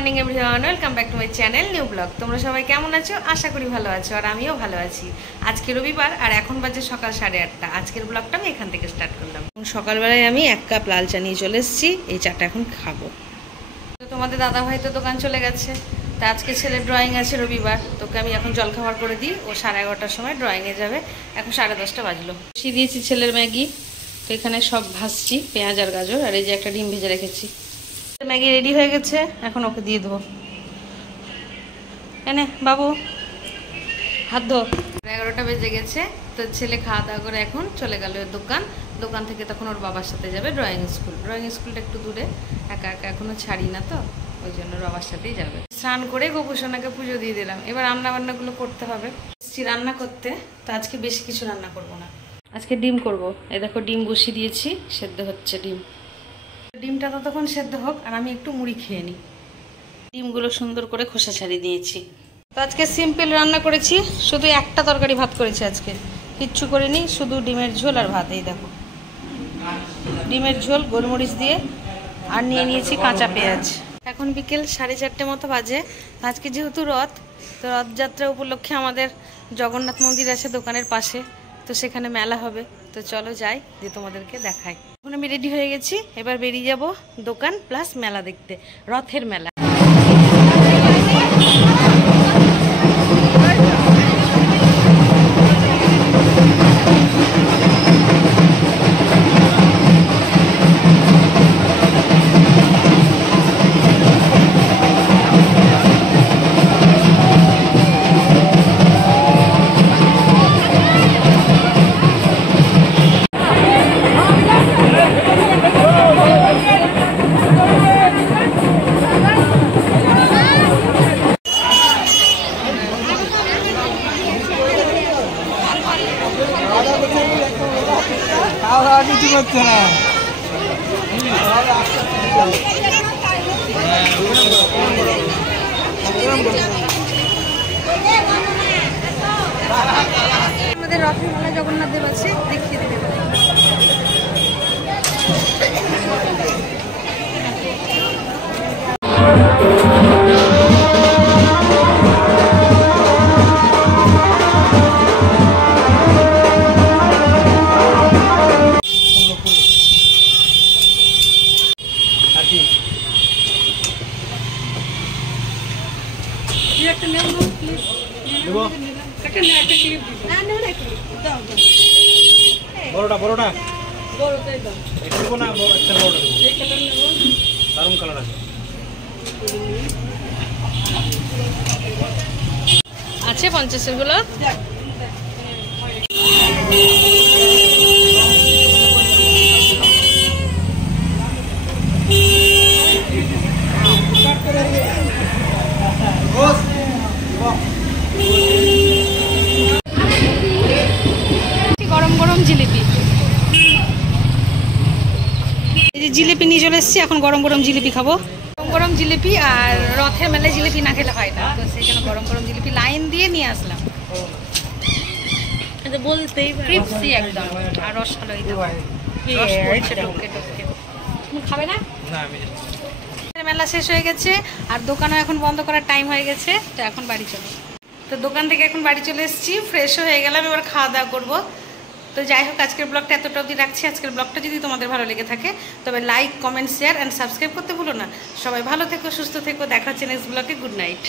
Morning everyone, welcome back to my channel new blog. তোমরা সবাই কেমন আছো? আশা করি ভালো আছো, আর আমিও ভালো আছি। আজকে রবিবার আর এখন বাজে সকাল 8:30। আজকের ব্লগটা আমি এখান থেকে স্টার্ট করলাম। সকালবেলায় আমি 1 কাপ লাল চা নিয়ে চলে এসেছি, এই চাটা এখন খাবো। তো তোমাদের দাদাভাই তো দোকান চলে গেছে, তা আজকে ছেলের ড্রয়িং আছে রবিবার, তোকে আমি এখন জলখাবার করে দিই। ও 11:30টার সময় ড্রয়িংয়ে যাবে, এখন 10:30 বাজলো। বসিয়ে দিয়েছি ছেলের ম্যাগি, তো এখানে সব ভাজছি, পেঁয়াজ আর গাজর, আর এই যে একটা ডিম ভেজে রেখেছি। ম্যাগি রেডি হয়ে গেছে, এখন ওকে দিয়ে দেবো। এনে বাবু হাত ধো। 11টা বেজে গেছে, তো ছেলে খাওয়া দাওয়া করে এখন চলে গেল দোকান থেকে তখন ওর বাবার সাথে যাবে ড্রয়িং স্কুলটা একটু দূরে, একা একা এখনো ছাড়ি না, তো ওই জন্য বাবার সাথেই যাবে। স্নান করে গোপুসোনাকে পুজো দিয়ে দিলাম, এবার রান্না বান্নাগুলো করতে হবে। রান্না করতে তো আজকে বেশি কিছু রান্না করব না, আজকে ডিম করব। এই দেখো ডিম বসিয়ে দিয়েছি, সেদ্ধ হচ্ছে ডিমটা ততক্ষণ সেদ্ধ হোক, আর আমি একটু মুড়ি খেয়ে নিই। ডিমগুলো সুন্দর করে খোসা ছাড়িয়ে দিয়েছি। তো আজকে সিম্পল রান্না করেছি, শুধু একটা তরকারি ভাত করেছি, আজকে কিচ্ছু করিনি, শুধু ডিমের ঝোল আর ভাত। এই দেখো ডিমের ঝোল গোলমরিচ দিয়ে, আর নিয়ে নিয়েছি কাঁচা পেঁয়াজ। এখন বিকেল 4:30 মতো বাজে। আজকে যেহেতু রথ, তো রথযাত্রা উপলক্ষে আমাদের জগন্নাথ মন্দির আছে দোকানের পাশে, তো সেখানে মেলা হবে। তো চলো যাই, দিয়ে তোমাদেরকে দেখাই। এখন আমি রেডি হয়ে গেছি, এবার বেরিয়ে যাব দোকান প্লাস মেলা দেখতে, রথের মেলা। কিছু করছে না, আমাদের রথের মেলা জগন্নাথ দেব আছে, দেখিয়ে দেবে। বড়টা বড়টা এটা দেবো না, আচ্ছা বড়টা দারুণ কালার আছে 50-এর গুলো। গরম গরম জিলিপি, এই যে জিলিপি নিয়ে চলে এসেছি, এখন গরম গরম জিলিপি খাবো। গরম গরম জিলিপি, আর রথের মেলায় জিলিপি না খেলে হয় না, তো সেই জন্য গরম গরম জিলিপি লাইন দিয়ে নিয়ে আসলাম। বলতেই ক্রিপসি একদম, আর রস হলো, এই দেখো রস পড়ছে টপকে টপকে। তুমি খাবে না? মেলা শেষ হয়ে গেছে, আর দোকানও এখন বন্ধ করার টাইম হয়ে গেছে, তো এখন বাড়ি চলো। তো দোকান থেকে এখন বাড়ি চলে এসেছি, ফ্রেশও হয়ে গেলাম, এবার খাওয়া দাওয়া করবো। তো যাই হোক, আজকের ব্লগটা এতটা অবধি রাখছি। আজকের ব্লগটা যদি তোমাদের ভালো লেগে থাকে, তবে like, comment, share and subscribe করতে ভুলো না। সবাই ভালো থেকো, সুস্থ থেকো, দেখা হচ্ছে নেক্সট ব্লগে। Good night.